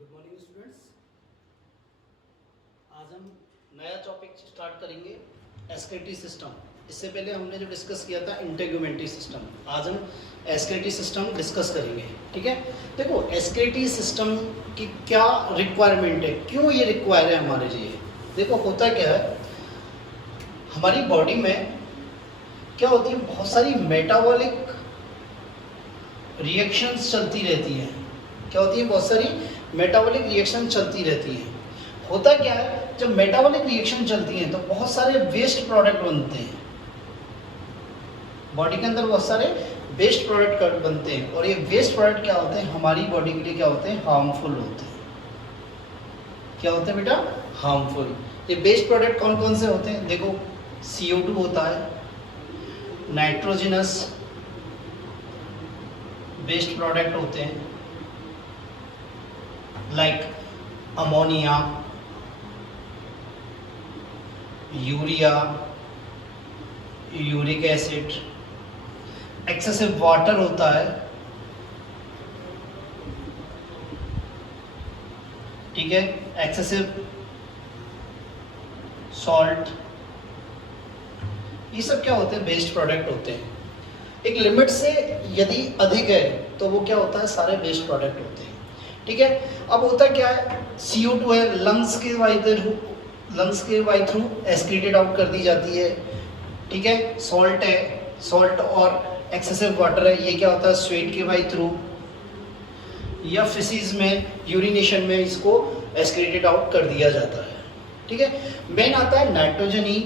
Good morning students. आज हम नया टॉपिक स्टार्ट करेंगे, एस्केटी सिस्टम। इससे पहले हमने जो डिस्कस किया था इंटेग्यूमेंट्री सिस्टम, आज हम एस्केटी सिस्टम डिस्कस करेंगे। ठीक है, देखो एस्केटी सिस्टम की क्या रिक्वायरमेंट है, क्यों ये रिक्वायर है हमारे लिए। देखो होता क्या है, हमारी बॉडी में क्या होती है, बहुत सारी मेटाबॉलिक रिएक्शंस चलती रहती हैं। क्या होती है, बहुत सारी मेटाबॉलिक रिएक्शन चलती रहती हैं। होता क्या है, जब मेटाबॉलिक रिएक्शन चलती हैं तो बहुत सारे वेस्ट प्रोडक्ट बनते हैं। बॉडी के अंदर बहुत सारे वेस्ट प्रोडक्ट बनते हैं, और ये वेस्ट प्रोडक्ट क्या होते हैं, हमारी बॉडी के लिए क्या होते हैं, हार्मफुल होते हैं। क्या होते हैं बेटा, हार्मफुल। ये वेस्ट प्रोडक्ट कौन कौन से होते हैं, देखो CO2 होता है, नाइट्रोजनस वेस्ट प्रोडक्ट होते हैं like ammonia, urea, uric acid. Excessive water होता है, ठीक है, एक्सेसिव सॉल्ट। ये सब क्या होते हैं, वेस्ट प्रोडक्ट होते हैं। एक लिमिट से यदि अधिक है तो वो क्या होता है, सारे वेस्ट प्रोडक्ट होते हैं। ठीक है, अब होता क्या है, CO2 है, लंग्स के वाई थ्रू एक्सक्रीटेड आउट कर दी जाती है। ठीक है, सॉल्ट है, सॉल्ट और एक्सेसिव वाटर है, ये क्या होता है, स्वेट के वाई थ्रू या फिसीज में, यूरिनेशन में इसको एक्सक्रीटेड आउट कर दिया जाता है। ठीक है, मेन आता है नाइट्रोजनी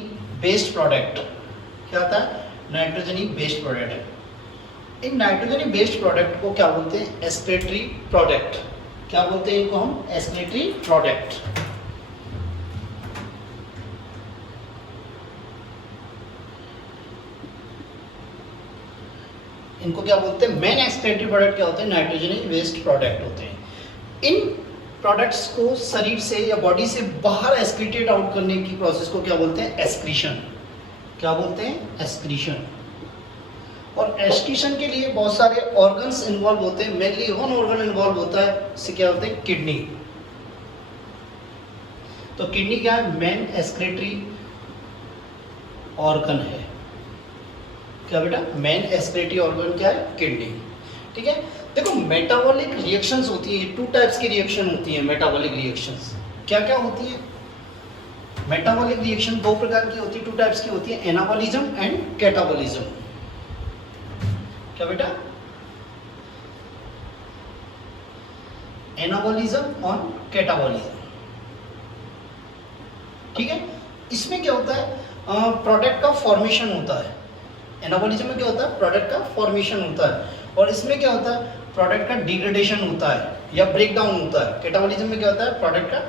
बेस्ड प्रोडक्ट। क्या आता है, नाइट्रोजनी बेस्ड प्रोडक्ट। इन नाइट्रोजनी बेस्ड प्रोडक्ट को क्या बोलते हैं, एक्सक्रीटरी प्रोडक्ट। क्या बोलते हैं इनको हम, एक्सक्रीटरी प्रोडक्ट। इनको क्या बोलते हैं, मेन एक्सक्रीटरी प्रोडक्ट क्या होते हैं, नाइट्रोजनी वेस्ट प्रोडक्ट होते हैं। इन प्रोडक्ट्स को शरीर से या बॉडी से बाहर एक्सक्रीटेड आउट करने की प्रोसेस को क्या बोलते हैं, एक्सक्रीशन। क्या बोलते हैं, एक्सक्रीशन। और एक्सक्रीशन के लिए बहुत सारे ऑर्गन्स इन्वॉल्व होते हैं। मेनली वन ऑर्गन इन्वॉल्व होता है, इससे क्या होते हैं, किडनी। तो किडनी क्या है, मेन एक्सक्रीटरी ऑर्गन है। क्या बेटा, मेन एक्सक्रीटरी ऑर्गन क्या है, किडनी। ठीक है, देखो मेटाबॉलिक रिएक्शंस होती है, 2 टाइप्स की रिएक्शन होती है मेटाबॉलिक रिएक्शंस। क्या क्या होती है, मेटाबॉलिक रिएक्शन 2 प्रकार की होती है, 2 टाइप्स की होती है, एनाबॉलिज्म एंड कैटाबॉलिज्म। क्या बेटा, एनाबॉलिज्म और कैटाबॉलिज्म। ठीक है, इसमें क्या होता है, प्रोडक्ट का फॉर्मेशन होता है। एनाबॉलिज्म में क्या होता है, प्रोडक्ट का फॉर्मेशन होता है, और इसमें क्या होता है, प्रोडक्ट का डिग्रेडेशन होता है या ब्रेक डाउन होता है। कैटाबॉलिज्म में क्या होता है, प्रोडक्ट का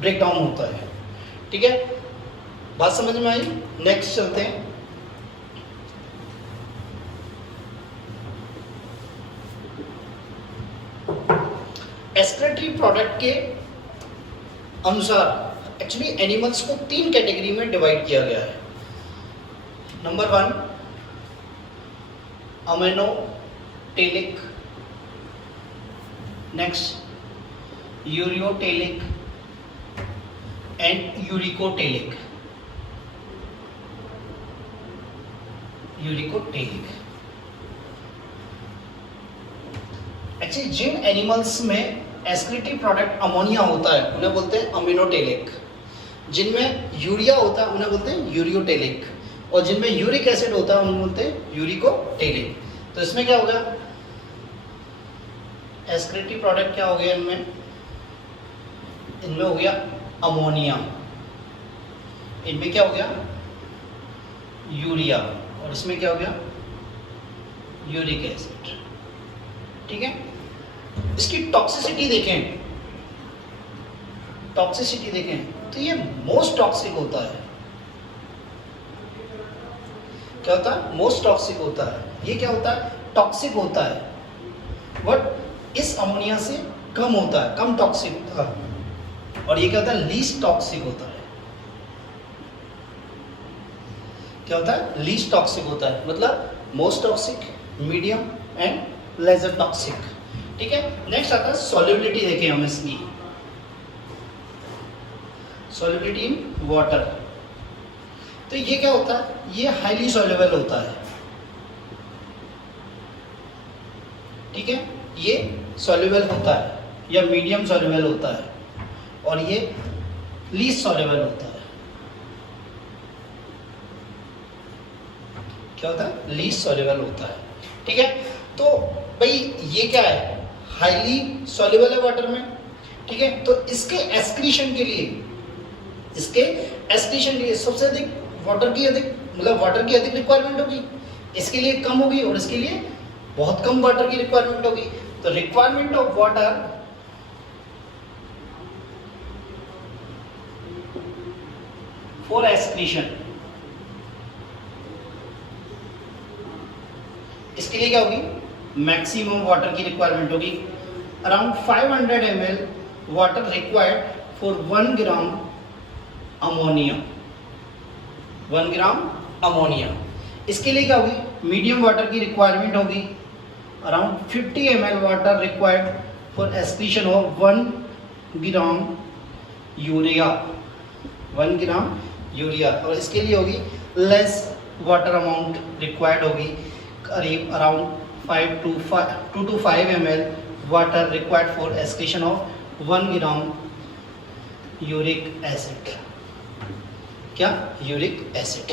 ब्रेक डाउन होता है। ठीक है, बात समझ में आई। नेक्स्ट चलते हैं। एक्सक्रीटरी प्रोडक्ट के अनुसार एक्चुअली एनिमल्स को 3 कैटेगरी में डिवाइड किया गया है। Number 1 ammonotelic, next ureotelic and uricotelic. Actually जिन एनिमल्स में एक्सक्रीटरी प्रोडक्ट अमोनिया होता है उन्हें बोलते हैं अमीनोटेलिक, जिनमें यूरिया होता है उन्हें बोलते हैं यूरियोटेलिक, और जिनमें यूरिक एसिड होता है उन्हें बोलते हैं यूरिकोटेलिक। तो इसमें क्या होगा, एक्सक्रीटरी प्रोडक्ट क्या हो गया, इनमें हो गया अमोनिया, इनमें क्या हो गया, यूरिया, और इसमें क्या हो गया, यूरिक एसिड। ठीक है, इसकी टॉक्सिसिटी देखें, तो ये मोस्ट टॉक्सिक होता है। क्या होता है, मोस्ट टॉक्सिक होता है। ये क्या होता है, टॉक्सिक होता है, बट इस अमोनिया से कम होता है, कम टॉक्सिक होता है। और ये क्या होता है, लीस्ट टॉक्सिक होता है। क्या होता है, लीस्ट टॉक्सिक होता है, मतलब most toxic, medium and lesser toxic. ठीक है। नेक्स्ट आता है सॉल्युबिलिटी, देखें हम इसकी सॉल्युबिलिटी इन वाटर। तो ये क्या होता है, ये हाईली सॉल्युबल होता है, ठीक है, ये सॉल्युबल होता है या मीडियम सॉल्युबल होता है, और ये लीस्ट सॉल्युबल होता है। क्या होता है, लीस्ट सॉल्युबल होता है, ठीक है। तो भाई ये क्या है, हाईली सॉल्युबल है वाटर में, ठीक है। तो इसके एक्सक्रीशन के लिए, सबसे अधिक वाटर की अधिक रिक्वायरमेंट होगी, इसके लिए कम होगी और इसके लिए बहुत कम वाटर की रिक्वायरमेंट होगी। तो requirement of water for excretion, इसके लिए क्या होगी, मैक्सिमम वाटर की रिक्वायरमेंट होगी। Around 500 ml water required for 1 gram ammonia, 1 gram ammonia. इसके लिए क्या होगी, मीडियम वाटर की रिक्वायरमेंट होगी। Around 50 ml water required for excretion of 1 gram urea, 1 gram urea. और इसके लिए होगी लेस वाटर अमाउंट रिक्वायर्ड होगी, करीब around 2 to 5 ml water required for excretion of 1 gram uric acid. क्या, यूरिक एसिड,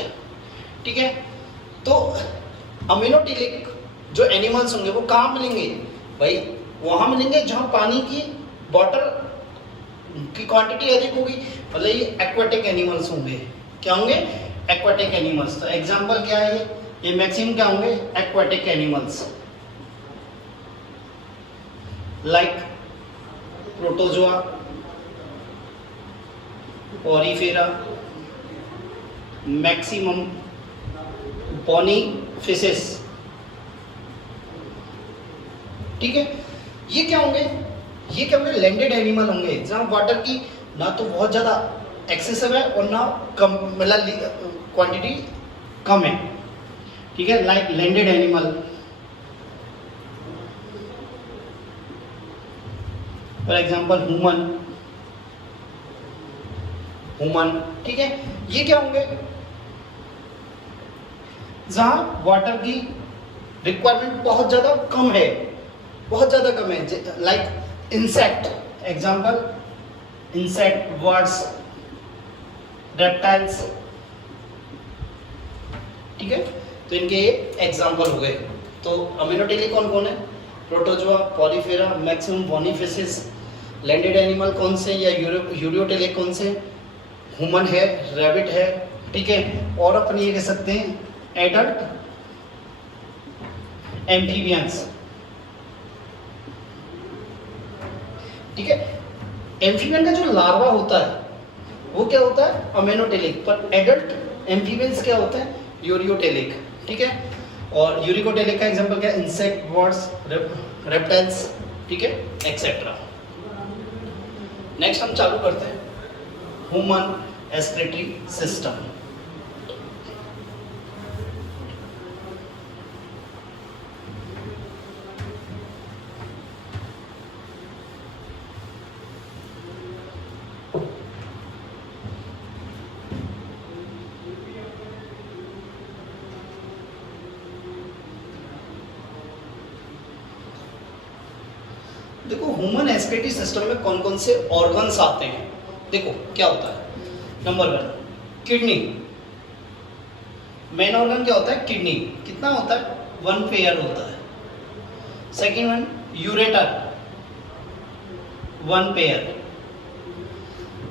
ठीक है। तो अमीनोटिलिक जो एनिमल्स होंगे वो कहाँ मिलेंगे भाई, वहाँ मिलेंगे जहाँ पानी की वाटर की क्वांटिटी अधिक होगी, मतलब ये एक्वाटिक एनिमल्स होंगे। क्या होंगे, एक्वाटिक एनिमल्स। तो एग्जांपल क्या है, ये मैक्सिमम क्या होंगे, aquatic animals like protozoa, porifera, maximum bony, ठीक है। ये क्या होंगे, लैंडेड एनिमल होंगे, जहां वाटर की ना तो बहुत ज्यादा एक्सेसिव है और ना कम, मतलब क्वांटिटी कम है, ठीक है। Like landed animal, for example human, ठीक है। ये क्या होंगे, जहां वाटर की रिक्वायरमेंट बहुत ज्यादा कम है, like insect, example insect, birds, reptiles, ठीक है। तो इनके ये एग्जांपल हो गए। तो अमीनोटिलिक कौन कौन है, protozoa, porifera, maximum bony fishes. Landed animal कौन से, या यूरियोटिलिक कौन से, ह्यूमन है, रैबिट है, ठीक है। और अपन ये कह सकते हैं एडल्ट एम्फीबियंस, ठीक है। एम्फीबियन का जो लार्वा होता है वो क्या होता है, अमीनोटिलिक, पर एडल्ट एम्फीबियंस क्या होता है, यूरियोटिलिक, ठीक है। और यूरिकोटिलिक का एग्जांपल क्या है, इंसेक्ट, बर्ड्स, रेप्टाइल्स, ठीक है, एक्सेट्रा। नेक्स्ट हम चालू करते हैं ह्यूमन एक्सक्रीटरी सिस्टम। देखो ह्यूमन एक्सक्रीटरी सिस्टम में कौन कौन से ऑर्गन्स आते हैं। देखो क्या होता है, नंबर 1 किडनी, मेन ऑर्गन क्या होता है, किडनी। कितना होता है, 1 पेयर होता है। Second one ureter, 1 pair.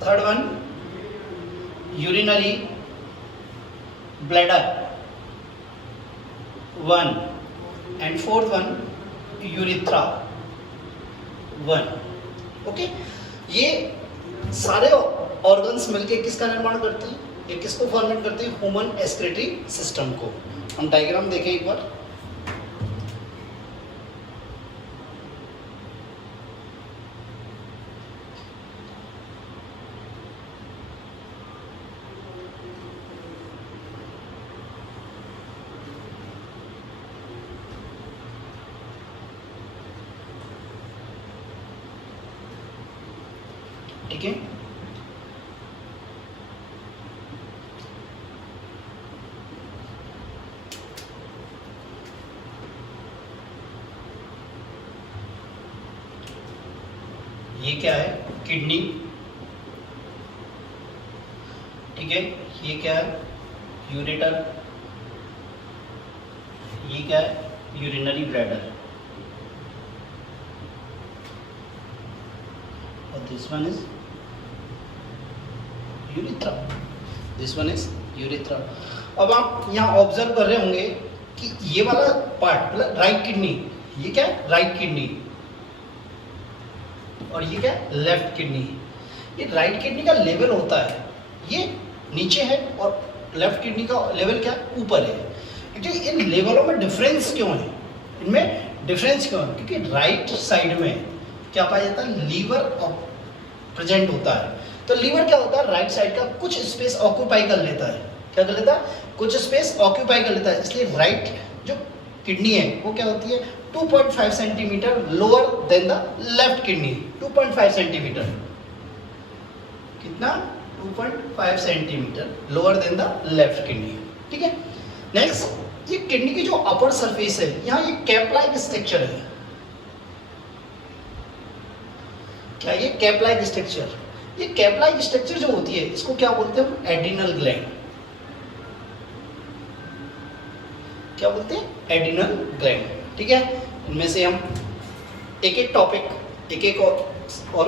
Third one urinary bladder, 1। And fourth one urethra, 1। Okay, ये सारे ऑर्गन्स मिलके किसका निर्माण करते हैं, ये किसको फॉर्मेट करते हैं, ह्यूमन एक्सक्रीटरी सिस्टम को। हम डायग्राम देखें एक बार। ठीक है। ये क्या है? किडनी, ठीक है। ये क्या है? यूरेटर। ये क्या है? Urinary bladder. और this one is urethra. This one is urethra. अब आप यहाँ ऑब्जर्व कर रहे होंगे कि ये वाला पार्ट मतलब राइट किडनी, ये क्या है? Right kidney. और ये क्या? Left kidney. ये राइट किडनी का लेवल होता है ये नीचे है और लेफ्ट किडनी का लेवल क्या? ऊपर है। एक्चुअली इन लेवलों में डिफरेंस क्यों है? इनमें डिफरेंस क्यों है? क्योंकि राइट साइड में क्या पाया जाता है? लीवर प्रेजेंट होता है। तो लीवर क्या होता है? राइट साइड का कुछ स्पेस ऑक्यूपाई कर लेता है। क्या कर लेता है? कुछ स्पेस ऑक्यूपाई कर लेता है। इसलिए राइट जो किडनी है वो क्या होती है? 2.5 centimetre lower than the left kidney. 2.5 centimetre. कितना? 2.5 centimetre lower than the left kidney. ठीक है। नेक्स्ट, ये किडनी की जो अपर सरफेस है, यहाँ ये कैप लाइक स्ट्रक्चर है। क्या ये कैप लाइक स्ट्रक्चर? ये कैप लाइक स्ट्रक्चर जो होती है इसको क्या बोलते हैं? Adrenal gland. क्या बोलते हैं? Adrenal gland. ठीक है। इनमें से हम एक एक टॉपिक, एक एक और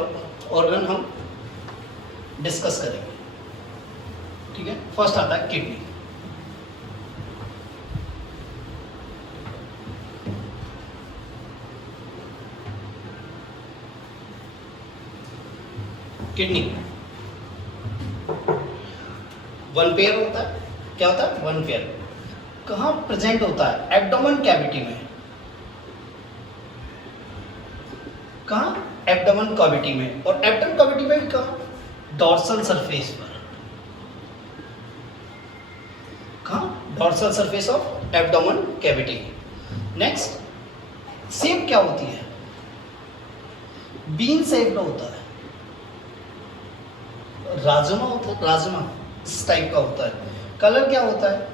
ऑर्गन हम डिस्कस करेंगे। ठीक है। फर्स्ट आता है किडनी। किडनी वन पेयर होता है। क्या होता है? One pair. कहाँ प्रेजेंट होता है? एब्डोमेन कैविटी में। कहाँ? एब्डोमेन कैविटी में। और एब्डोमेन कैविटी में भी कहाँ? डॉर्सल सरफेस पर। कहाँ? Dorsal surface of abdomen cavity. Next, shape क्या होती है? बीन शेप होता है। राजमा होता है, राजमा इस टाइप का होता है। कलर क्या होता है?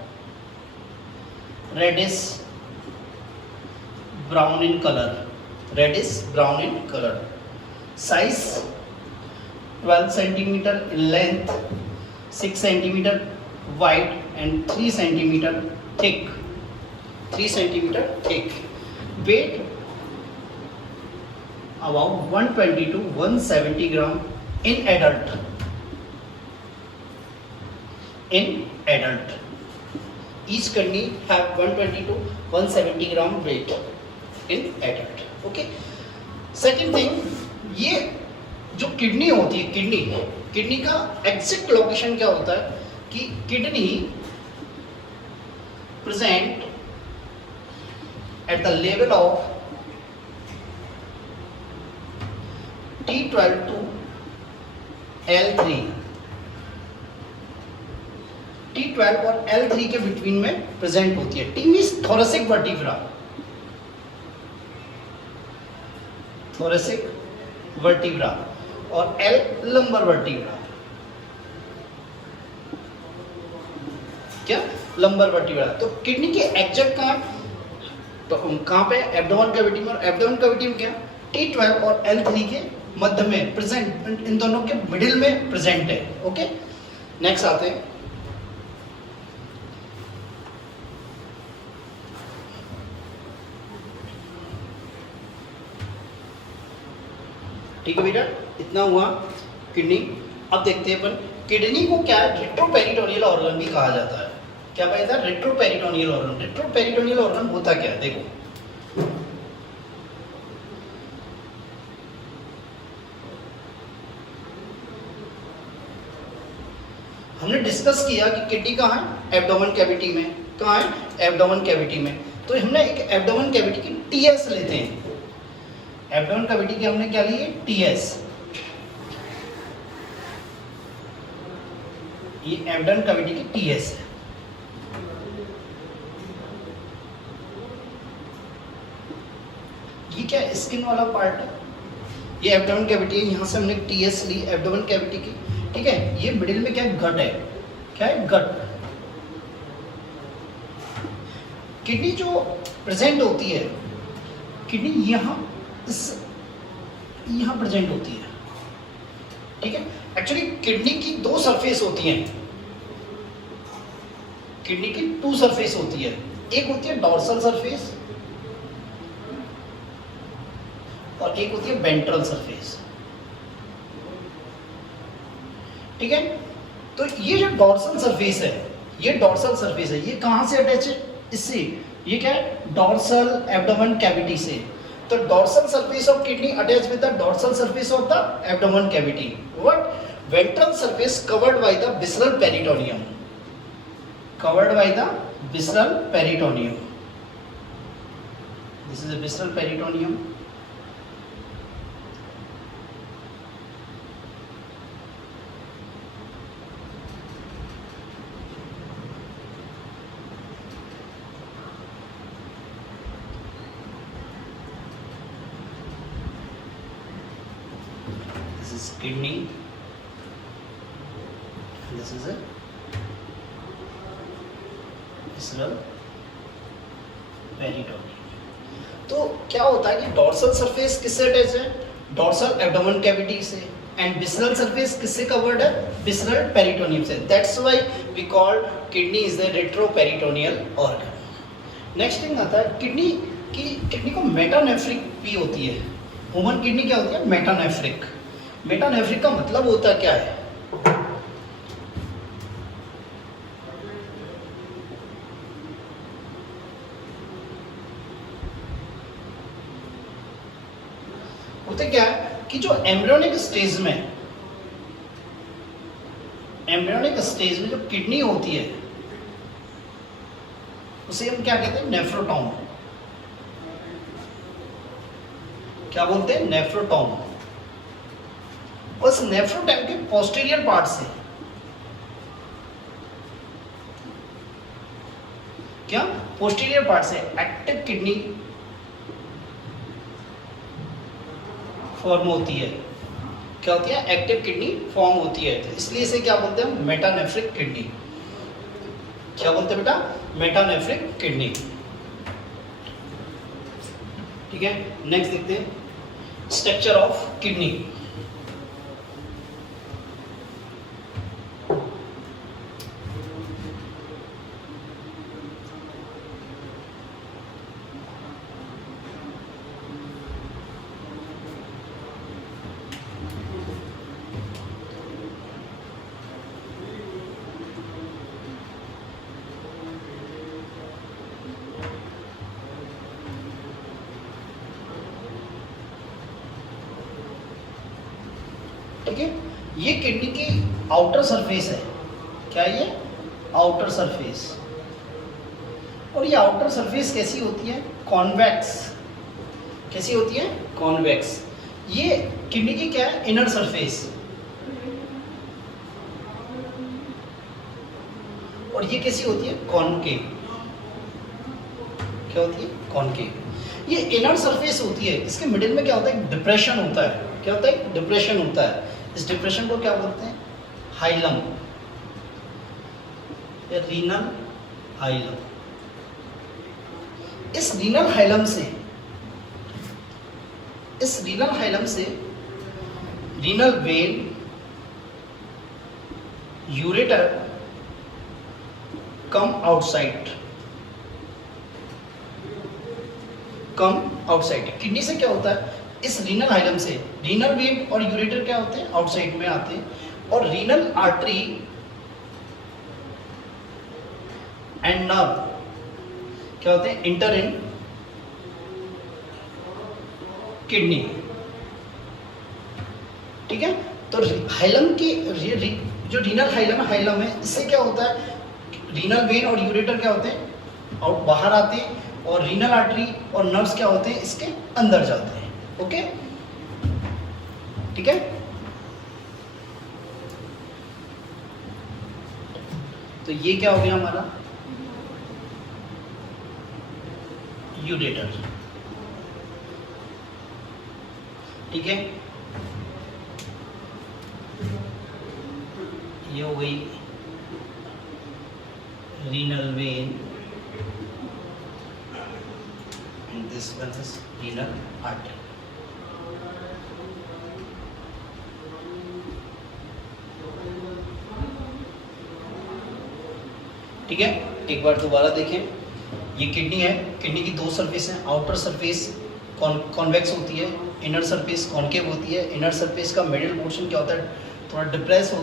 Reddish brown in colour. Reddish brown in colour. Size 12 centimetre in length, 6 centimetre wide and 3 centimetre thick. 3 centimetre thick. Weight about 120 to 170 gram in adult. In adult, each kidney have 120 to 170 gram weight in adult. Okay. Second thing, ये जो kidney होती है, kidney का exact location क्या होता है कि kidney present at the level of T12 to L3। T12 और L3 के बिटवीन में प्रेजेंट होती है। T means thoracic vertebra. Thoracic vertebra और L लंबर वर्टिब्रा। क्या? Lumbar vertebra. तो किडनी के एग्जैक्ट कहाँ? तो कहाँ पे? एब्डोमेन कैविटी में। और एब्डोमेन कैविटी में क्या? T12 और L3 के मध्य में प्रेजेंट, इन दोनों के मिडिल में प्रेजेंट है। ओके। नेक्स्ट आते हैं ठीक है बेटा, इतना हुआ किडनी। अब देखते हैं अपन किडनी को क्या है? रेट्रोपेरिटोनियल ऑर्गन भी कहा जाता है। क्या कहा जाता है? Retroperitoneal organ. रेट्रोपेरिटोनियल ऑर्गन होता क्या है? देखो, हमने डिस्कस किया कि किडनी कहाँ है? एब्डोमेन कैविटी में। कहाँ है? एब्डोमेन कैविटी में। तो हमने एक एब्डोमेन कैविटी की टीएस लेते हैं। एब्डोमेन कैविटी की हमने क्या ली है? टीएस। ये एब्डोमेन कैविटी की टीएस है। ये क्या स्किन वाला पार्ट है? ये एब्डोमेन कैविटी है, यहाँ से हमने टीएस ली एब्डोमेन कैविटी की, ठीक है। ये मिडिल में क्या है, गट है, क्या है, गट। किडनी जो प्रेजेंट होती है, किडनी यहाँ यहाँ प्रेजेंट होती है, ठीक है। एक्चुअली किडनी की दो सरफेस होती हैं, किडनी की टू सरफेस होती है, एक होती है डॉर्सल सरफेस और एक होती है वेंट्रल सरफेस, ठीक है। तो ये जो डॉर्सल सरफेस है, ये डॉर्सल सरफेस है, ये कहां से अटैच है, इससे, ये क्या है, डॉर्सल एब्डोमेन कैविटी से। तो dorsal surface of kidney attach with the dorsal surface of the abdomen cavity. What, ventral surface covered by the visceral peritoneum, covered by the visceral peritoneum. This is a visceral peritoneum. This is kidney. This is a visceral peritoneum. तो क्या होता है कि dorsal surface किससे attach है, dorsal abdomen cavity से, and visceral surface किससे covered है, विसरल पेरिटोनियम से। That's why we call kidney is the retroperitoneal organ. Next thing आता है किडनी को मेटानेफ्रिक भी होती है। ह्यूमन किडनी क्या होती है, मेटानेफ्रिक। मेटानेफ्रिक का मतलब होता क्या है, होते क्या है कि जो एम्ब्रियोनिक स्टेज में जो किडनी होती है उसे हम क्या कहते हैं, नेफ्रोटॉम। क्या बोलते हैं, नेफ्रोटॉम। उस नेफ्रोटॉम के पोस्टीरियर पार्ट से क्या, पोस्टीरियर पार्ट से एक्टिव किडनी फॉर्म होती है। क्या होती है, एक्टिव किडनी फॉर्म होती है। तो इसलिए इसे क्या बोलते हैं, मेटानेफ्रिक किडनी। क्या बोलते हैं बेटा, मेटानेफ्रिक किडनी, ठीक है। नेक्स्ट देखते हैं स्ट्रक्चर ऑफ किडनी। ठीक है, ये किडनी की आउटर सरफेस है। क्या ये, आउटर सरफेस। और ये आउटर सरफेस कैसी होती है, कॉन्वेक्स। कैसी होती है, कॉन्वेक्स। ये किडनी की क्या है, इनर सरफेस। और ये कैसी होती है, कॉनकेव। क्या होती है, कॉनकेव। ये इनर सरफेस होती है, इसके मिडिल में क्या होता है, डिप्रेशन होता है। क्या होता है, डिप्रेशन होता है। इस डिप्रेशन को क्या बोलते हैं, हाइलम, रीनल हाइलम। इस रीनल हाइलम से renal vein, ureter come outside. Kidney से क्या होता है, इस रीनल हाइलम से रीनल वेन और यूरेटर क्या होते हैं, आउटसाइड में आते हैं। और रीनल आर्टरी एंड नर्व क्या होते हैं, इंटर इन किडनी। ठीक है, तो हाइलम की जो रीनल हाइलम है, इससे क्या होता है, रीनल वेन और यूरेटर क्या होते हैं, आउट बाहर आते हैं, और रीनल आर्टरी और नर्व्स क्या होते हैं, इसके अंदर जाते हैं। ओके, ठीक है। तो ये क्या हो गया हमारा, यूरेटर। ठीक है, ये हो गई renal vein and this one is renal artery. ठीक है, एक बार दोबारा देखें, ये किडनी है, किडनी की दो सरफेस हैं, आउटर सरफेस कॉन्वेक्स होती है, इनर सरफेस कॉन्केव होती है। इनर सरफेस का मिडिल पोर्शन क्या होता है, थोड़ा डिप्रेस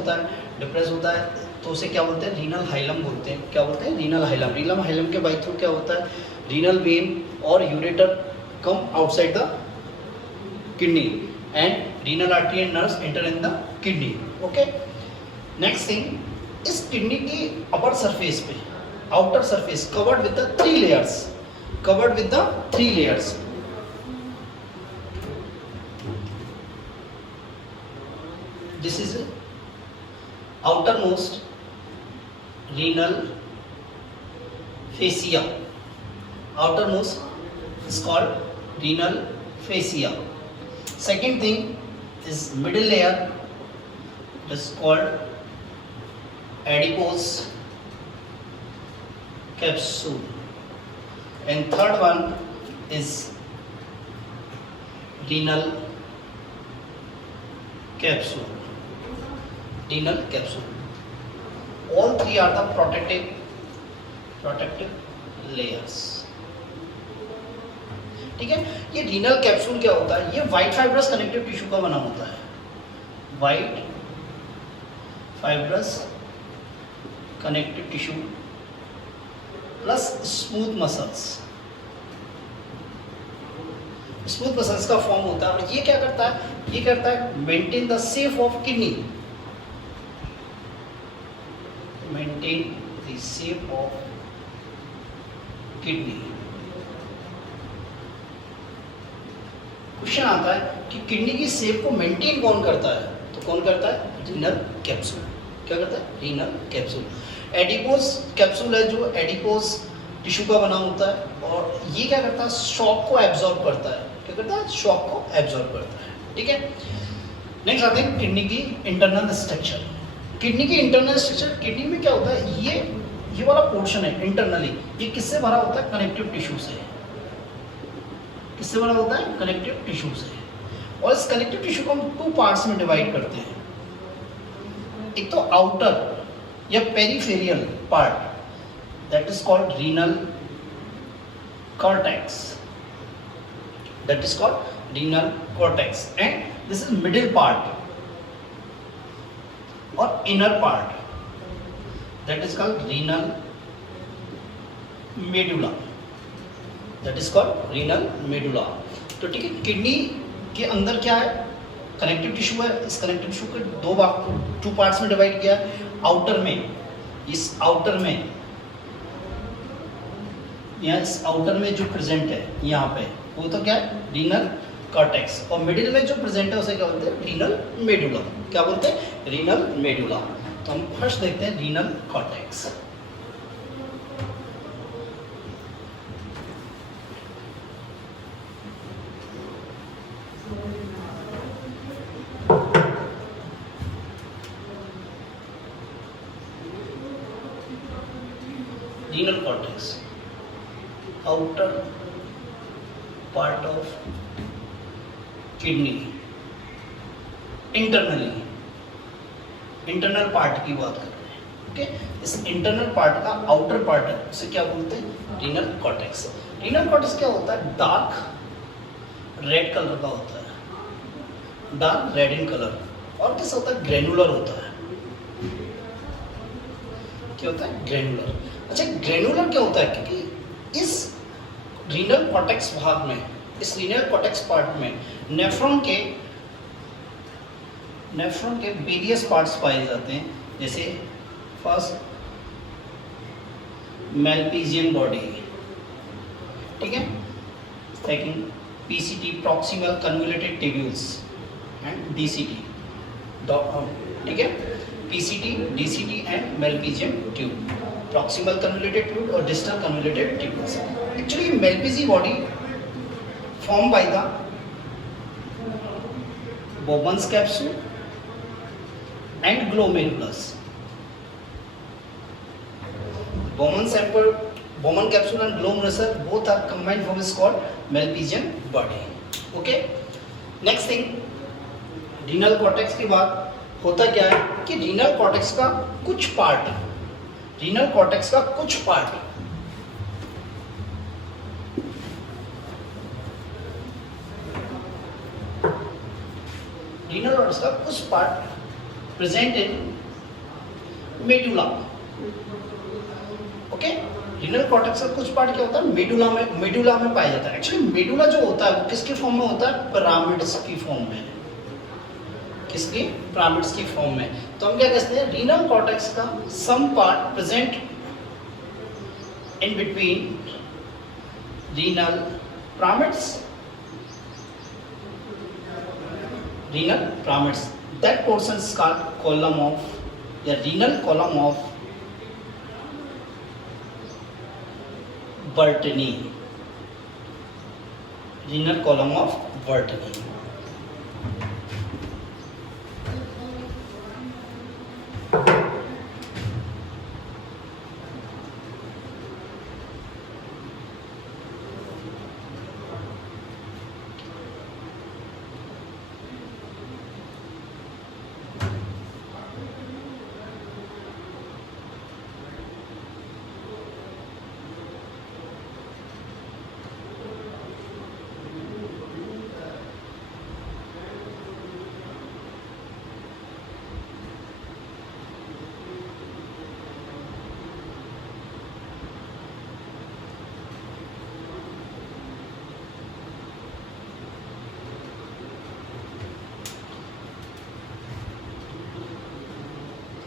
होता है, तो उसे क्या बोलते हैं, रीनल हाइलम बोलते हैं। क्या बोलते हैं, रीनल हाइलम। रीनल हाइलम के बाई थ्रू क्या होता है, रीनल वेन और ureter come outside the kidney and renal artery and nerves enter in the kidney. Okay, next thing, इस किडनी की अपर सरफेस पे, outer surface covered with the three layers, this is outermost renal fascia. Outermost is called renal fascia. Second thing is middle layer, is called adipose capsule, and third one is renal capsule. Renal capsule. All three are the protective layers. ठीक है, ये renal capsule क्या होता है, ये white fibrous connective tissue का बना होता है। White fibrous connective tissue plus smooth muscles. Smooth muscles का फॉर्म होता है, और ये क्या करता है, ये करता है maintain the shape of kidney, maintain the shape of kidney. Question आता है कि किडनी की शेप को मेंटेन कौन करता है, तो कौन करता है, रीनल कैप्सूल। क्या करता है, रीनल कैप्सूल। एडिपोज कैप्सूल है जो एडिपोज टिश्यू का बना होता है, और ये क्या करता है, शॉक को एब्जॉर्ब करता है। क्या करता है, शॉक को एब्जॉर्ब करता है। ठीक है, नेक्स्ट आते हैं किडनी की इंटरनल स्ट्रक्चर। किडनी की इंटरनल स्ट्रक्चर, किडनी में क्या होता है, ये वाला पोर्शन है इंटरनली, ये किससे भरा होता है, कनेक्टिव टिश्यू से। किससे भरा होता है, कनेक्टिव टिश्यू से। और इस कनेक्टिव टिश्यू को हम टू पार्ट्स में डिवाइड करते हैं, एक तो आउटर या peripheral part, that is called renal cortex, that is called renal cortex, and this is middle part or inner part, that is called renal medulla, that is called renal medulla। तो ठीक है, kidney के अंदर क्या है, connective tissue है। इस connective tissue को टू पार्ट्स में डिवाइड किया। आउटर में, इस आउटर में, यहाँ इस आउटर में जो प्रेजेंट है यहाँ पे, वो तो क्या है, रीनल कॉर्टेक्स, और मिडिल में जो प्रेजेंट है उसे क्या बोलते हैं, रीनल मेडुला। क्या बोलते हैं, रीनल मेडुला। तो हम फर्स्ट देखते हैं renal cortex. Renal cortex, outer part of kidney, internal part की बात कर रहे हैं। ओके, इस इंटरनल पार्ट का आउटर पार्ट है, उसे क्या बोलते हैं, रीनल कॉर्टेक्स। रीनल कॉर्टेक्स क्या होता है, डार्क रेड कलर का होता है, डार्क रेड इन कलर, और किस होता है, ग्रेनुलर होता है। क्या होता है, ग्रेनुलर। अच्छा, ग्रेनुलर क्या होता है, क्योंकि इस रीनल कॉर्टेक्स भाग में, इस रीनल कॉर्टेक्स पार्ट में नेफ्रॉन के वेरियस पार्ट्स पाए जाते हैं, जैसे फर्स्ट मेलपीजियन बॉडी, ठीक है, second PCT proximal convoluted tubules and DCT, ठीक है, PCT, DCT and Malpighian tube, proximal convoluted tube और distal convoluted tubules. Actually Malpighian body formed by the Bowman's capsule and glomerulus, Bowman sample, Bowman capsule and glomerular both are combined form is called Malpighian body. Okay. Next thing, renal cortex के बाद होता क्या है कि renal cortex का कुछ part, renal cortex का कुछ पार्ट renal cortex का कुछ part present in medulla. Okay, renal cortex का कुछ पार्ट क्या होता है मेडुला में पाया जाता है. एक्चुअली मेडुला जो होता है वो किसके फॉर्म में होता है? पिरामिड्स की फॉर्म में. किसकी? पिरामिड्स की फॉर्म में. तो हम क्या कहते हैं, रीनल कॉर्टेक्स का some part present in between renal pyramids. That portion is called column of या renal column of Burtony. Renal column of Burtony.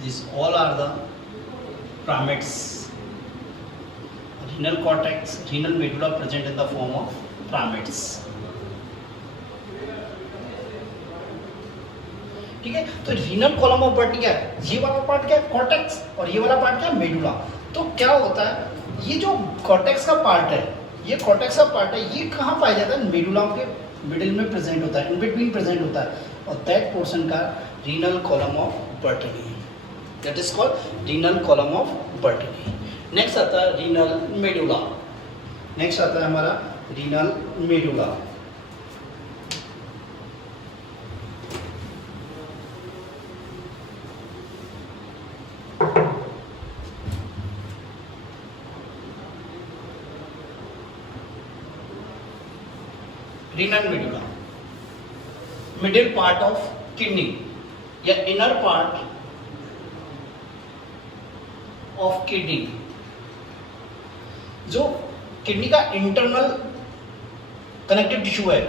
These all are the pyramids. Renal cortex, renal medulla present in the form of pyramids. ठीक है, तो renal column of बर्टनी क्या है? ये वाला part क्या है? कॉर्टेक्स. और ये वाला पार्ट क्या है? मेडुला. तो क्या होता है, ये जो कॉर्टेक्स का पार्ट है, ये कॉर्टेक्स का पार्ट है, ये कहाँ पाया जाता है? मेडुला के मिडिल में प्रेजेंट होता है, इन बिटवीन प्रेजेंट होता है. और दैट पोर्शन का renal column of Bertini. That is called renal column of Burtony. Next आता है renal medulla. Next आता है हमारा renal medulla. Renal medulla, middle part of kidney या inner part ऑफ किडनी. जो किडनी का इंटरनल कनेक्टिव टिश्यू है,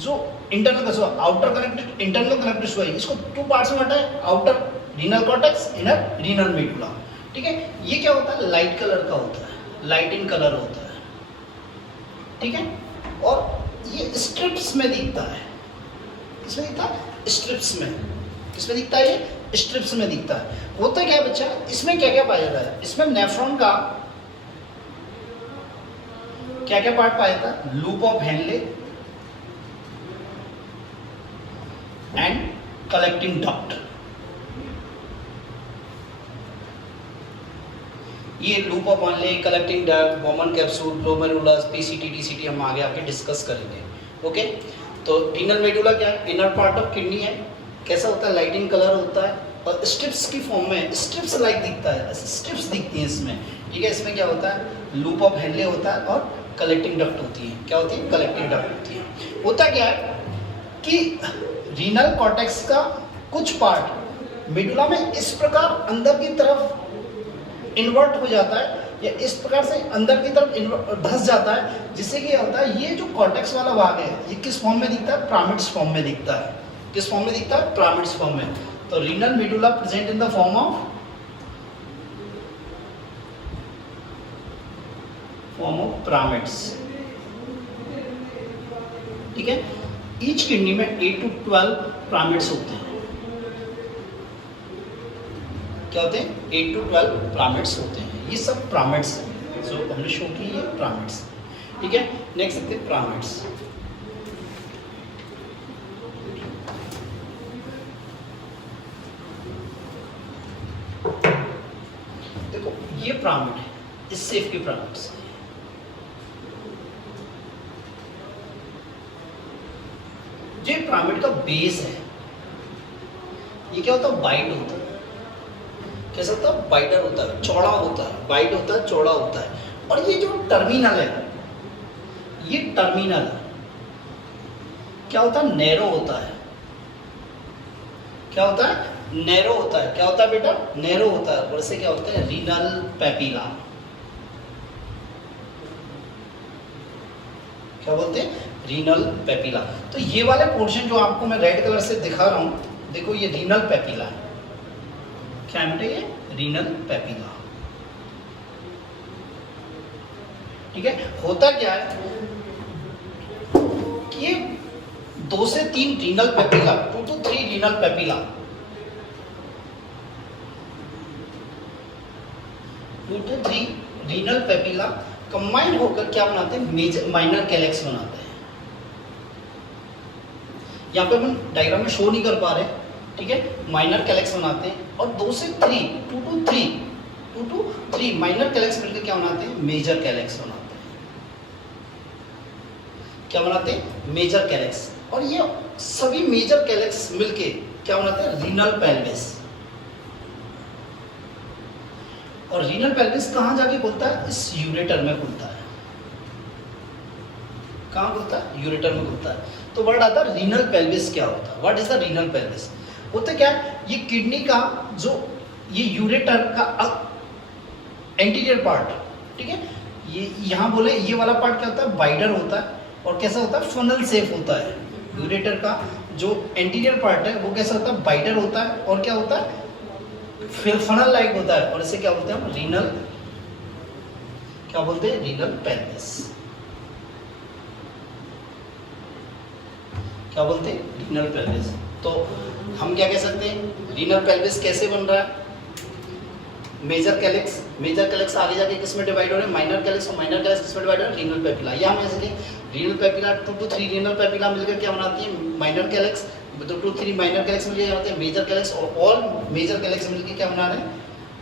जो internal outer connected internal connective tissue है, इसको टू पार्ट्स में बांटा है, outer renal cortex, inner renal medulla. ठीक है, ये क्या होता है? लाइट कलर का होता है, लाइट इन कलर होता है. ठीक है, और ये स्ट्रिप्स में दिखता है. किसमें दिखता है? स्ट्रिप्स में. किसमें दिखता है? ये स्ट्रिप्स में दिखता है. होता क्या है बच्चा, इसमें क्या क्या पाया जाता है? इसमें नेफ्रॉन का क्या क्या पार्ट पाया जाता है? Loop of Henle and collecting duct. ये loop of Henle, collecting duct, Bowman capsule, glomerulus, PCT, DCT हम आगे आके डिस्कस करेंगे. ओके, तो रीनल मेडुला क्या है? इनर पार्ट ऑफ किडनी है. कैसा होता है? लाइटिंग कलर होता है और स्ट्रिप्स की फॉर्म में, स्ट्रिप्स लाइक दिखता है, स्ट्रिप्स दिखती हैं इसमें. ठीक है, इसमें क्या होता है? लूप ऑफ हेनले होता है और कलेक्टिंग डक्ट होती है. क्या होती है? कलेक्टिंग डक्ट होती है. होता क्या है कि रीनल कॉर्टेक्स का कुछ पार्ट मेडुला में इस प्रकार अंदर की तरफ इन्वर्ट हो जाता है या इस प्रकार से अंदर की तरफ धंस जाता है, जिससे कि होता है ये जो कॉर्टेक्स वाला भाग है ये किस फॉर्म में दिखता है? पिरामिड्स फॉर्म में दिखता है. किस फॉर्म में दिखता है? पिरामिड्स फॉर्म में. तो renal medulla present in the form of pyramids. ठीक है, ईच किडनी में 8 to 12 पिरामिड्स होते हैं. क्या होते हैं? 8 to 12 पिरामिड्स होते हैं. ये सब पिरामिड्स हैं जो हमने शो की, ये पिरामिड्स. ठीक है, नेक्स्ट देखते हैं पिरामिड्स. देखो ये पिरामिड है, इससे इसकी पिरामिड से। जो पिरामिड का बेस है ये क्या होता है, वाइड होता है। कैसा होता है, वाइडर होता है, चौड़ा होता है, वाइड होता है, चौड़ा होता है। और ये जो टर्मिनल है, ये टर्मिनल क्या होता है, नैरो होता है। क्या होता है, नैरो होता है। क्या होता है बेटा, नैरो होता है। और इससे क्या होता है, रीनल पैपिला। क्या बोलते हैं, रीनल पैपिला। तो ये वाले पोर्शन जो आपको मैं रेड कलर से दिखा रहा हूं, देखो ये रीनल पैपिला है। क्या है बेटा, ये रीनल पैपिला। ठीक है, होता क्या है कि ये 2 से 3 renal papilla, 2 to 3 renal papilla, 2 to 3 renal papilla combine होकर क्या बनाते हैं, मेजर माइनर कैलेक्स बनाते हैं। यहाँ पे हम डायग्राम में शो नहीं कर पा रहे, ठीक है। माइनर कैलेक्स बनाते हैं और 2 से 3, 2 to 3 माइनर कैलेक्स मिलकर क्या बनाते हैं, मेजर कैलेक्स बनाते हैं। क्या बनाते हैं, मेजर कैलेक्स। और ये सभी मेजर कैलेक्स मिलके क्या बनाते हैं, रीनल पेल्विस। और रीनल पेल्विस कहां जाके खुलता है, इस यूरेटर में खुलता है। कहां खुलता है, यूरेटर में खुलता है। तो वर्ड आता है रीनल पेल्विस। क्या होता है, what is the renal pelvis. होता क्या है, ये किडनी का जो ये यूरेटर का एंटीरियर पार्ट, ठीक है, ये यहां बोले ये वाला पार्ट क्या होता है, वाइडर होता है। और कैसा होता है, फनल शेप होता है। यूरेटर का जो एंटीरियर पार्ट है वो कैसा होता है, वाइडर होता है। और क्या होता है, फिर फनल लाइक होता है। और इसे क्या बोलते हैं हम, रीनल, क्या बोलते हैं, रीनल पेल्विस। क्या बोलते हैं, रीनल पेल्विस। तो हम क्या कह सकते हैं, रीनल पेल्विस कैसे बन रहा है, मेजर कैलेक्स, मेजर कैलेक्स आगे जाके किस में डिवाइड हो रहे हैं, माइनर कैलेक्स। और माइनर कैलेक्स किस में डिवाइड हो रहे हैं, रीनल पैपिला। या हम ऐसे renal papilla 2 to 3 renal papilla मिलकर क्या बनाती है, minor calyx. 2 to 3 minor calyx मिलकर क्या बनाते हैं, मेजर कैलेक्स। और ऑल मेजर कैलेक्स मिलकर क्या बना रहे हैं,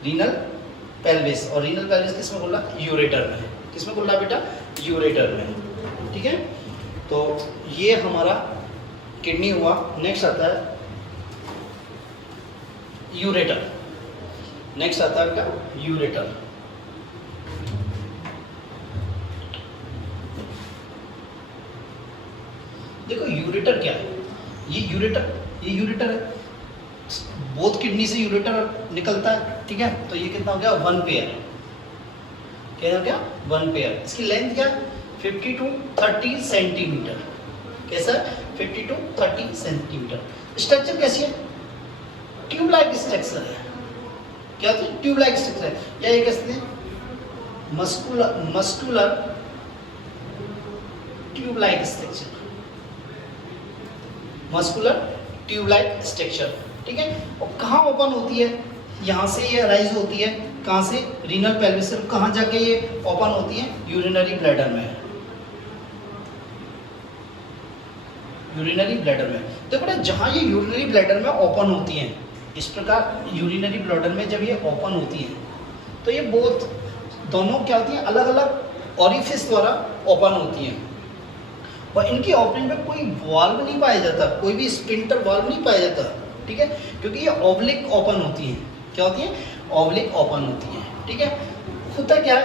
रीनल पेल्विस। और रीनल पेल्विस किस में खुल रहा है, यूरेटर में। किस में खुल रहा है बेटा, यूरेटर में। ठीक है, तो ये हमारा किडनी हुआ। नेक्स्ट आता है यूरेटर। नेक्स्ट आता है क्या, यूरेटर। देखो यूरेटर क्या है, ये यूरेटर है। बोथ किडनी से यूरेटर निकलता है, ठीक है। तो ये कितना हो गया, 1 पेयर। क्या हो गया, 1 पेयर। इसकी लेंथ क्या है, 50 to 30 सेंटीमीटर। कैसा, 50 to 30 सेंटीमीटर। स्ट्रक्चर कैसी है, ट्यूब लाइक स्ट्रक्चर है। क्या होती है, ट्यूब लाइक स्ट्रक्चर है। या ये कहते हैं muscular tube like structure, muscular tube like structure, ठीक है। और कहाँ ओपन होती है, यहाँ से ये राइज होती है। कहाँ से, रीनल पेल्विस से। कहाँ जाके ये ओपन होती है, यूरिनरी ब्लैडर में। यूरिनरी ब्लैडर में। देखो ना, जहाँ ये यूरिनरी ब्लैडर में ओपन होती हैं, इस प्रकार यूरिनरी ब्लैडर में जब ये ओपन होती है तो ये बोथ दोनों क्या होती हैं, अलग अलग ऑरिफिस द्वारा ओपन होती हैं। और इनकी ओपनिंग में कोई वाल्व नहीं पाया जाता, कोई भी स्पिंटर वाल्व नहीं पाया जाता, ठीक है। क्योंकि ये ऑब्लिक ओपन होती हैं। क्या होती है, ऑब्लिक ओपन होती हैं, ठीक है। होता क्या है,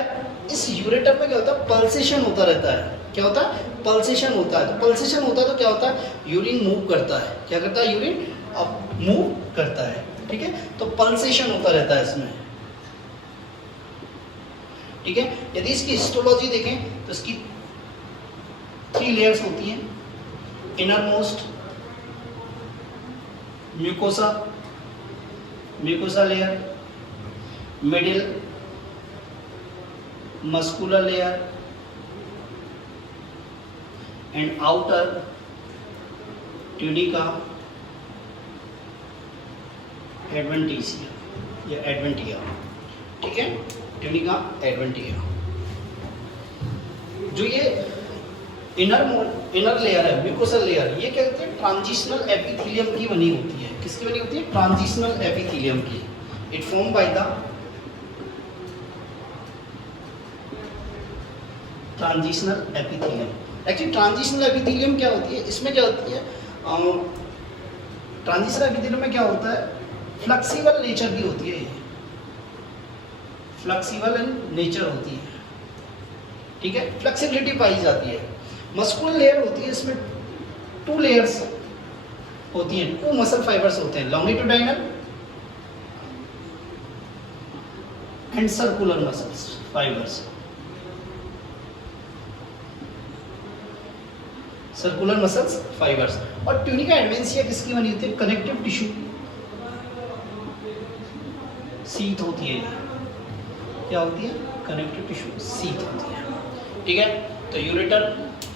इस यूरेटर में क्या होता है, पल्सेशन होता रहता है। क्या होता है, पल्सेशन होता है। तो पल्सेशन होता है तो क्या होता है, यूरिन मूव करता है। क्या करता है, यूरिन अब मूव करता है, ठीक है। तो पल्सेशन होता रहता है इसमें, ठीक है। यदि इसकी हिस्टोलॉजी देखें तो इसकी 3 लेयर्स होती हैं। Inner most mucosa layer, middle muscular layer and outer tunica adventitia या एडवेंटिया, ठीक है। ट्यूनिका एडवेंटिया। जो ये इनर लेयर है, म्यूकोसल लेयर, ये क्या कहते हैं, ट्रांजिशनल एपिथेलियम की बनी होती है। किसकी बनी होती है, ट्रांजिशनल एपिथेलियम की। It form by the transitional epithelium. Actually transitional epithelium क्या होती है, इसमें क्या होती है, ट्रांजिशनल एपिथेलियम में क्या होता है, फ्लेक्सिबल नेचर की होती है, फ्लेक्सिबल इन नेचर होती है, ठीक है, फ्लेक्सिबिलिटी पाई जाती है। मस्कुलर लेयर होती है, इसमें 2 लेयर्स होती हैं, 2 मसल फाइबर्स होते हैं, longitudinal and circular muscles fibres. Circular muscles fibres. और ट्यूनिका एडवेंसिया किसकी बनी होती है, कनेक्टिव टिश्यू सीथ होती है, क्या होती है, कनेक्टिव टिश्यू सीथ होती है, ठीक है। तो यूरेटर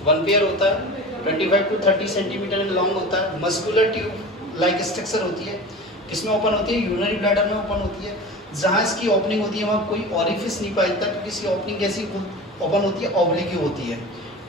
1 पेयर होता है, 25 to 30 सेंटीमीटर इन लॉन्ग होता है। मस्कुलर ट्यूब लाइक स्ट्रक्चर होती है, किसमें ओपन होती है, यूरिनरी ब्लैडर में ओपन होती है। जहाँ इसकी ओपनिंग होती है वहाँ कोई ऑरिफिस नहीं पाया जाता, क्योंकि इसकी ओपनिंग कैसी ओपन होती है, ऑब्लिक होती है,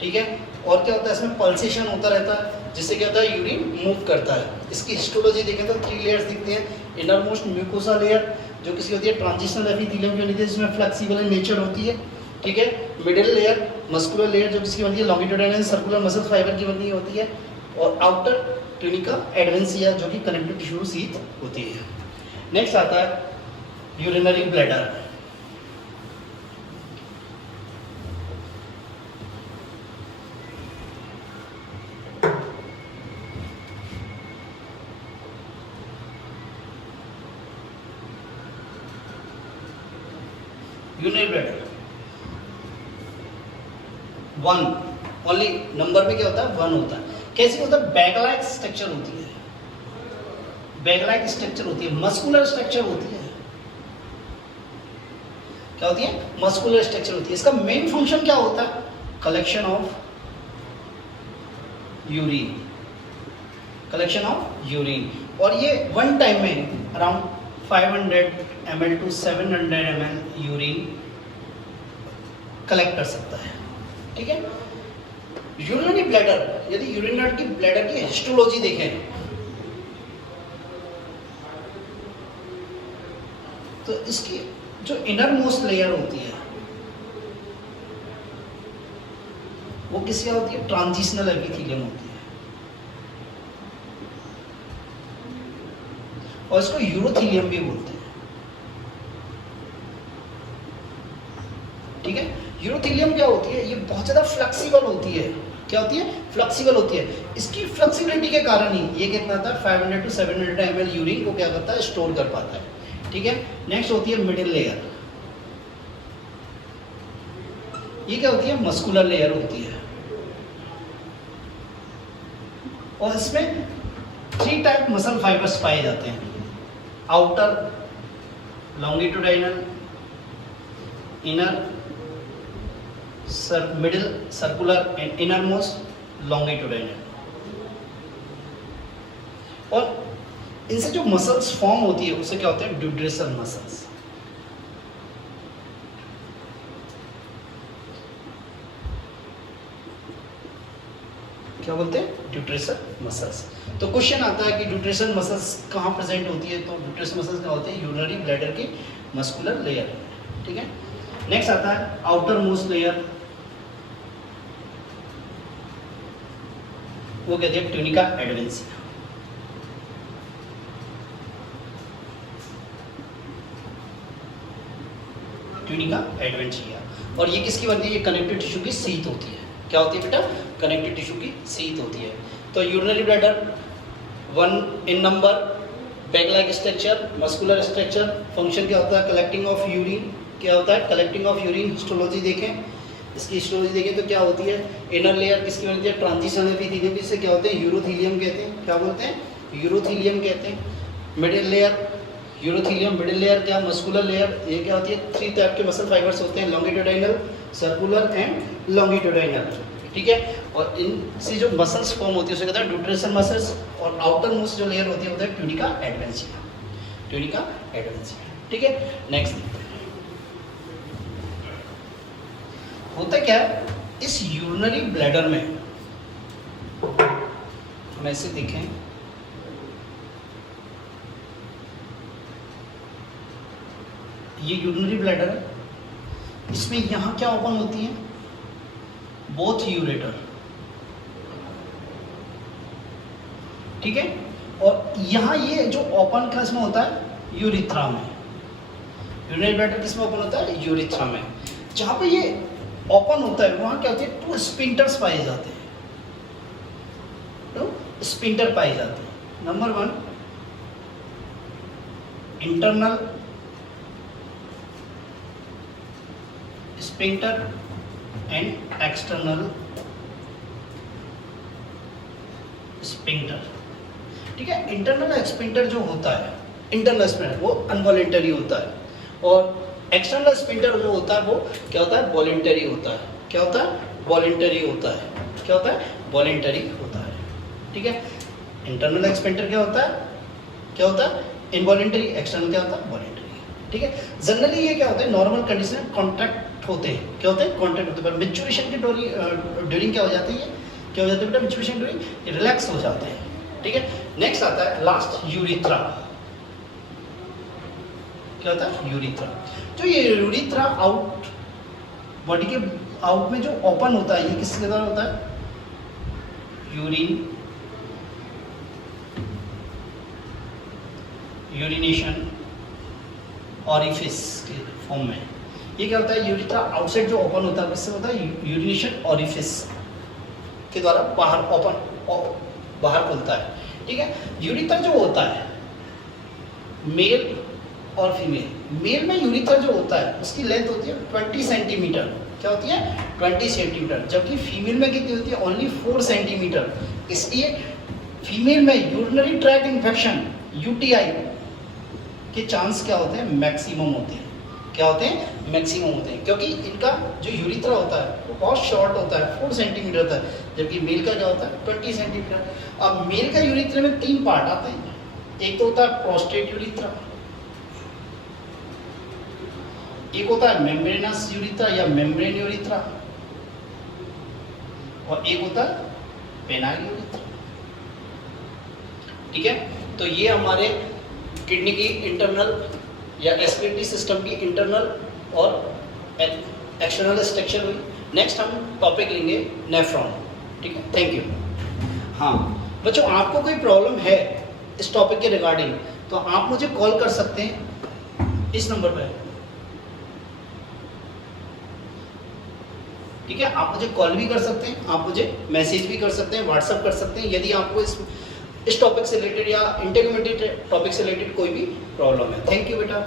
ठीक है। और क्या होता है, इसमें पल्सेशन होता रहता है, जिससे क्या होता है, यूरिन मूव करता है। इसकी हिस्टोलॉजी देखें तो 3 लेयर्स दिखते हैं। इनर मोस्ट म्यूकोसा लेयर जो किसी होती है ट्रांजिशनल एपिथेलियम की बनती है, जिसमें फ्लेक्सिबल इन नेचर होती है, ठीक है। मिडिल लेयर मस्कुलर लेयर जो किसकी बनती है, लॉन्गिट्यूडाइनल सर्कुलर मसल फाइबर की बनी होती है। और आउटर ट्यूनिका एडवेंसिया जो कि कनेक्टिव टिश्यू सीथ होती है। नेक्स्ट आता है urinary bladder. Urinary bladder 1 only number में क्या होता है, 1 होता है। कैसी होता है, बैग लाइक स्ट्रक्चर होती है, बैग लाइक स्ट्रक्चर होती है, मस्कुलर स्ट्रक्चर होती है, क्या होती है, मस्कुलर स्ट्रक्चर होती है। इसका मेन फंक्शन क्या होता है, collection of urine, collection of urine. और ये 1 टाइम में around 500 ml to 700 ml urine collect कर सकता है, ठीक है। यूरिनरी ब्लैडर, यदि यूरिनरी की ब्लैडर की हिस्टोलॉजी देखें तो इसकी जो इनर मोस्ट लेयर होती है वो किसकी होती है, ट्रांजिशनल एपिथेलियम होती है। और इसको यूरोथेलियम भी बोलते हैं, ठीक है। यूरोथेलियम क्या होती है, ये बहुत ज़्यादा फ्लेक्सिबल होती है, क्या होती है, फ्लेक्सिबल होती है। इसकी फ्लेक्सिबिलिटी के कारण ही ये कितना था, 500 to 700 ml यूरिन को क्या करता है, स्टोर कर पाता है, ठीक है। नेक्स्ट होती है मिडिल लेयर, ये क्या होती है, मस्कुलर लेयर होती है। और इसमें 3 टाइप मसल फाइबर्स पाए जाते हैं, outer longitudinal, inner middle circular and innermost longitudinal. और इनसे जो मसल्स फॉर्म होती है उसे क्या होते हैं, ड्यूड्रेसल मसल्स। क्या बोलते हैं, ड्यूड्रेसल मसल्स। तो क्वेश्चन आता है कि ड्यूड्रेसल मसल्स कहाँ प्रेजेंट होती है, तो ड्यूड्रेसल मसल्स क्या होते हैं, यूरिनरी ब्लैडर की मस्कुलर लेयर, ठीक है। नेक्स्ट आता है आउटर मोस्ट लेयर, वो कहते हैं ट्यूनिका एडवेंसिया। ट्यूनिका एडवेंसिया। और ये किसकी बनती है, ये कनेक्टिव टिश्यू की सीथ होती है, क्या होती है बेटा, कनेक्टिव टिश्यू की सीथ होती है। तो urinary bladder 1 in number, bag like structure, muscular structure, function क्या होता है, कलेक्टिंग ऑफ यूरिन, क्या होता है, कलेक्टिंग ऑफ यूरिन। हिस्टोलॉजी देखें, इसकी हिस्टोलॉजी देखें तो क्या होती है, इनर लेयर किसकी बनती है, ट्रांजिशनल एपिथेलियम, जिससे क्या होते हैं, यूरोथेलियम कहते हैं, क्या बोलते हैं, यूरोथेलियम कहते हैं। Middle layer urothelium, middle layer क्या, मस्कुलर लेयर, ये क्या होती है, 3 टाइप के मसल फाइबर्स होते हैं, लॉन्गिट्यूडाइनल, सर्कुलर एंड लॉन्गिट्यूडाइनल, ठीक है। और इनसे जो मसल्स फॉर्म होती है उसे कहते हैं ड्यूड्रेसल मसल्स। और आउटर मोस्ट जो लेयर होती है होता है ट्यूनिका एडवेंसिया, ट्यूनिका एडवेंसिया, ठीक है। नेक्स्ट होता क्या है, इस यूरिनरी ब्लैडर में हम ऐसे देखें, ये यूरिनरी ब्लैडर है, इसमें यहाँ क्या ओपन होती है, बोथ यूरेटर, ठीक है। और यहाँ ये जो ओपन किस में होता है, यूरिथ्रा में। यूरिनरी ब्लैडर किस में ओपन होता है, यूरिथ्रा में। जहाँ पे ये ओपन होता है वहाँ क्या होती है, टू स्पिंटर्स पाए जाते हैं, तो स्पिंटर पाए जाते हैं। Number 1 internal sphincter and external sphincter, ठीक है। इंटरनल स्पिंटर जो होता है, इंटरनल स्पिंटर वो अनवॉलेंटरी होता है, और एक्सटर्नल स्पिंटर जो होता है वो क्या होता है, वॉलेंटरी होता है। क्या होता है, वॉलेंटरी होता है। क्या होता है, वॉलेंटरी होता है, ठीक है। इंटरनल स्पिंटर क्या होता है, क्या होता है, इनवॉलेंटरी। एक्सटर्नल क्या होता है, वॉलेंटरी, ठीक है। जनरली ये क्या होता है, नॉर्मल कंडीशन में कॉन्ट्रैक्ट होते हैं। क्या होते हैं, कॉन्ट्रैक्ट होते हैं, पर मैच्योरेशन के ड्यूरिंग क्या हो जाती है, क्या हो जाता है बेटा, मैच्योरेशन ड्यूरिंग रिलैक्स हो जाते हैं, ठीक है। नेक्स्ट आता है लास्ट, यूरिथ्रा। क्या होता है, यूरिथ्रा। जो ये यूरिथ्रा आउट, बॉडी के आउट में जो ओपन होता है, ये किसके द्वारा होता है, यूरिनेशन ऑरिफिस के फॉर्म में। ये क्या होता है, यूरिथ्रा आउटसाइड जो ओपन होता है किससे होता है, यूरिनेशन ऑरिफिस के द्वारा बाहर ओपन, बाहर खुलता है, ठीक है। यूरिथ्रा जो होता है, मेल और फीमेल, मेल में यूरिथ्रा जो होता है उसकी लेंथ होती है 20 सेंटीमीटर। क्या होती है, 20 सेंटीमीटर, जबकि फीमेल में कितनी होती है, ओनली 4 सेंटीमीटर। इसलिए फीमेल में यूरिनरी ट्रैक्ट इन्फेक्शन, यूटीआई के चांस क्या होते हैं, मैक्सिमम होते हैं। क्या होते हैं, मैक्सिमम होते हैं, क्योंकि इनका जो यूरिथ्रा होता है वो बहुत शॉर्ट होता है, 4 सेंटीमीटर होता है, जबकि मेल का क्या होता है, 20 सेंटीमीटर। अब मेल का यूरिथ्रा में 3 पार्ट आते हैं। एक तो होता है प्रोस्टेट यूरिथ्रा, एक होता है मेम्ब्रेनस यूरिथ्रा या मेम्ब्रेन यूरिथ्रा, और एक होता है पेनाइल यूरिथ्रा, ठीक है। तो ये हमारे किडनी की इंटरनल या रेस्पिरेटरी सिस्टम की इंटरनल और एक्सटर्नल स्ट्रक्चर हुई। नेक्स्ट हम टॉपिक लेंगे नेफ्रॉन, ठीक है। Thank you. हाँ बच्चों, आपको कोई प्रॉब्लम है इस टॉपिक के रिगार्डिंग तो आप मुझे कॉल कर सकते हैं इस नंबर पर, ठीक है। आप मुझे कॉल भी कर सकते हैं, आप मुझे मैसेज भी कर सकते हैं, व्हाट्सएप कर सकते हैं, यदि आपको इस टॉपिक से रिलेटेड या इंटीग्रेटेड टॉपिक से रिलेटेड कोई भी प्रॉब्लम है। थैंक यू बेटा।